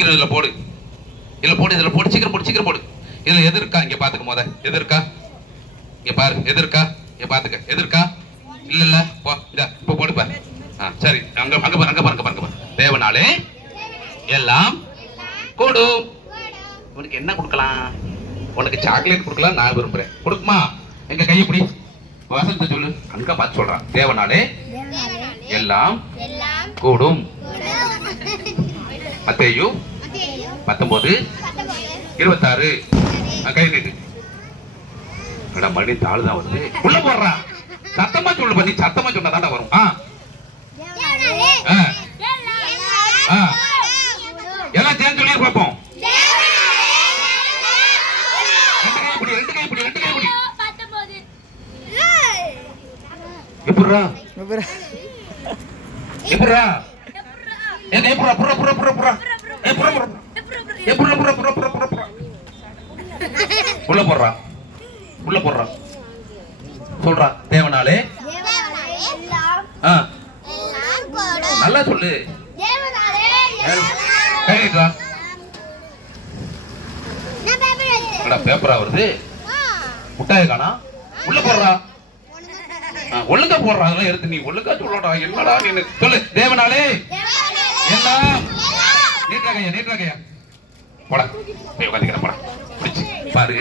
சீக்கிரம் இதுல போடு, இதுல போடு, இதுல போடு, சீக்கிரம் போடு, சீக்கிரம் போடு. இதுல எது இருக்கா இங்க பாத்துக்க, முத எது இருக்கா இங்க பாரு, எது இருக்கா இங்க பாத்துக்க, எது இருக்கா? இல்ல இல்ல போ, இந்த இப்ப போடு பாரு. சரி, அங்க அங்க பாரு, அங்க பாரு, அங்க பாரு. தேவனாலே எல்லாம் கூடும். உனக்கு என்ன கொடுக்கலாம்? உனக்கு சாக்லேட் கொடுக்கலாம், நான் விரும்புறேன். கொடுக்குமா? எங்க கையை பிடி, வசனத்தை சொல்லு. அங்க பார்த்து சொல்றான், தேவனாலே எல்லாம் கூடும். மத்தேயு 19:26. கை நீட்டு. மணி தாள் தான் வருது, உள்ள போடுறா. சத்தமா சொல்லு பண்ணி, சத்தமா சொன்னா தாண்டா வரும். எல்லாம் சேர்ந்து சொல்லி பார்ப்போம். ரெண்டு கை பிடி. எப்படிரா எப்படிரா எங்க எப்படா புற புற புற புற உள்ள போடுறா, உள்ள போடுறா. சொல்றா, தேவனாலே நல்லா சொல்லு. பேப்பரா வருது, முட்டாய காணா. உள்ள போடுறா, ஒழுங்கா போடுறா. அதெல்லாம் எடுத்து நீ ஒழுங்கா சொல்லடா. என்னடா நீ சொல்லு. தேவனாலே எல்லாம். நீட்டாகையா போடா, போய் உட்காந்துக்கிறேன். போடா பாரு.